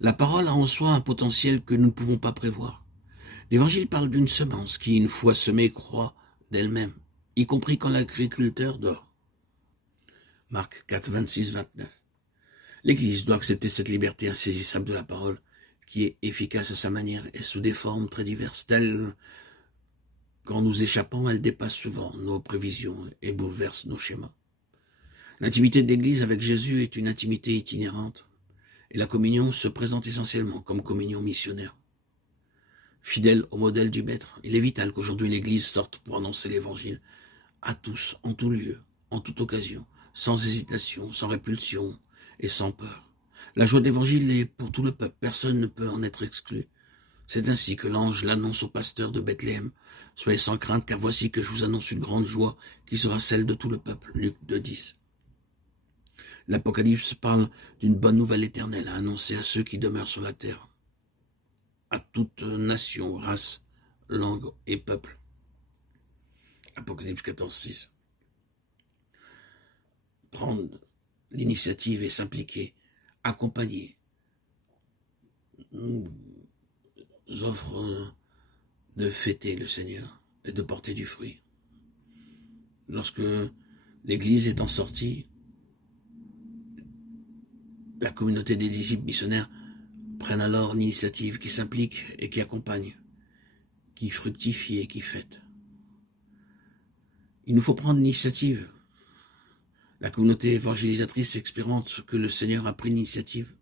La parole a en soi un potentiel que nous ne pouvons pas prévoir. L'Évangile parle d'une semence qui, une fois semée, croît d'elle-même, y compris quand l'agriculteur dort. Marc 4, 26, 29. L'Église doit accepter cette liberté insaisissable de la parole, qui est efficace à sa manière et sous des formes très diverses, telles qu'en nous échappant, elle dépasse souvent nos prévisions et bouleverse nos schémas. L'intimité de l'Église avec Jésus est une intimité itinérante, et la communion se présente essentiellement comme communion missionnaire. Fidèle au modèle du Maître, il est vital qu'aujourd'hui l'Église sorte pour annoncer l'Évangile à tous, en tout lieu, en toute occasion, sans hésitation, sans répulsion et sans peur. La joie de l'Évangile est pour tout le peuple, personne ne peut en être exclu. C'est ainsi que l'ange l'annonce au pasteur de Bethléem. Soyez sans crainte, car voici que je vous annonce une grande joie qui sera celle de tout le peuple. Luc 2,10. L'Apocalypse parle d'une bonne nouvelle éternelle à annoncer à ceux qui demeurent sur la terre, à toute nation, race, langue et peuple. Apocalypse 14,6. Prendre l'initiative et s'impliquer, accompagner, nous offre de fêter le Seigneur et de porter du fruit. Lorsque l'Église est en sortie, la communauté des disciples missionnaires prennent alors l'initiative, qui s'implique et qui accompagne, qui fructifie et qui fête. Il nous faut prendre l'initiative. La communauté évangélisatrice expérimente que le Seigneur a pris l'initiative.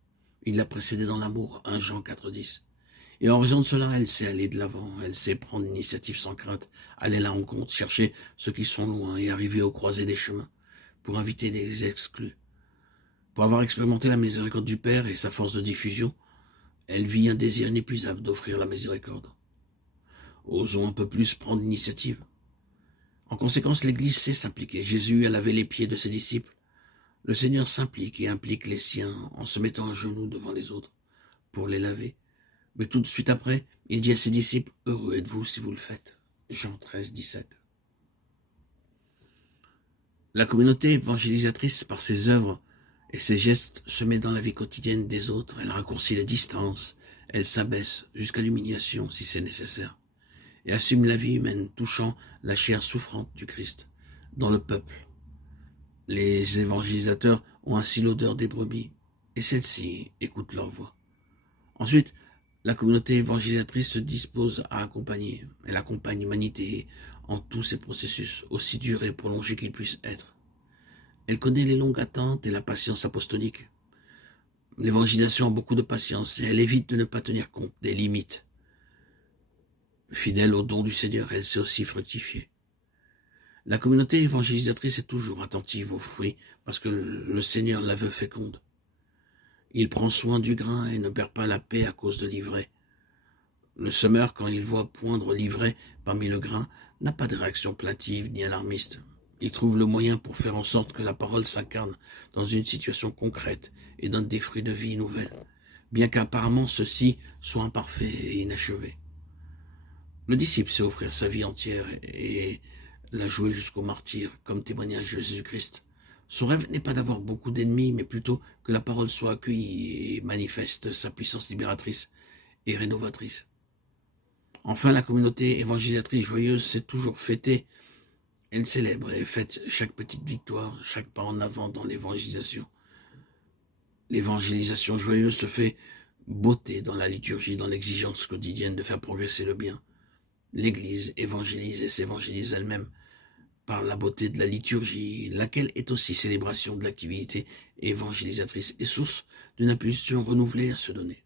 Il l'a précédé dans l'amour, 1 Jean 4,10. Et en raison de cela, elle sait aller de l'avant, elle sait prendre l'initiative sans crainte, aller à la rencontre, chercher ceux qui sont loin et arriver aux croisées des chemins, pour inviter les exclus. Pour avoir expérimenté la miséricorde du Père et sa force de diffusion, elle vit un désir inépuisable d'offrir la miséricorde. Osons un peu plus prendre l'initiative. En conséquence, l'Église sait s'impliquer. Jésus a lavé les pieds de ses disciples. Le Seigneur s'implique et implique les siens en se mettant à genoux devant les autres pour les laver. Mais tout de suite après, il dit à ses disciples, « Heureux êtes-vous si vous le faites. » Jean 13, 17. La communauté évangélisatrice, par ses œuvres et ses gestes, se met dans la vie quotidienne des autres. Elle raccourcit les distances, elle s'abaisse jusqu'à l'humiliation si c'est nécessaire, et assume la vie humaine touchant la chair souffrante du Christ dans le peuple. Les évangélisateurs ont ainsi l'odeur des brebis, et celles-ci écoutent leur voix. Ensuite, la communauté évangélisatrice se dispose à accompagner. Elle accompagne l'humanité en tous ses processus, aussi durs et prolongés qu'ils puissent être. Elle connaît les longues attentes et la patience apostolique. L'évangélisation a beaucoup de patience et elle évite de ne pas tenir compte des limites. Fidèle au don du Seigneur, elle sait aussi fructifier. La communauté évangélisatrice est toujours attentive aux fruits parce que le Seigneur la veut féconde. Il prend soin du grain et ne perd pas la paix à cause de l'ivraie. Le semeur, quand il voit poindre l'ivraie parmi le grain, n'a pas de réaction plaintive ni alarmiste. Il trouve le moyen pour faire en sorte que la parole s'incarne dans une situation concrète et donne des fruits de vie nouvelle, bien qu'apparemment ceux-ci soient imparfaits et inachevés. Le disciple sait offrir sa vie entière et la jouer jusqu'au martyr comme témoignage de Jésus-Christ. Son rêve n'est pas d'avoir beaucoup d'ennemis, mais plutôt que la parole soit accueillie et manifeste sa puissance libératrice et rénovatrice. Enfin, la communauté évangélisatrice joyeuse s'est toujours fêtée. Elle célèbre et fête chaque petite victoire, chaque pas en avant dans l'évangélisation. L'évangélisation joyeuse se fait beauté dans la liturgie, dans l'exigence quotidienne de faire progresser le bien. L'Église évangélise et s'évangélise elle-même par la beauté de la liturgie, laquelle est aussi célébration de l'activité évangélisatrice et source d'une impulsion renouvelée à se donner.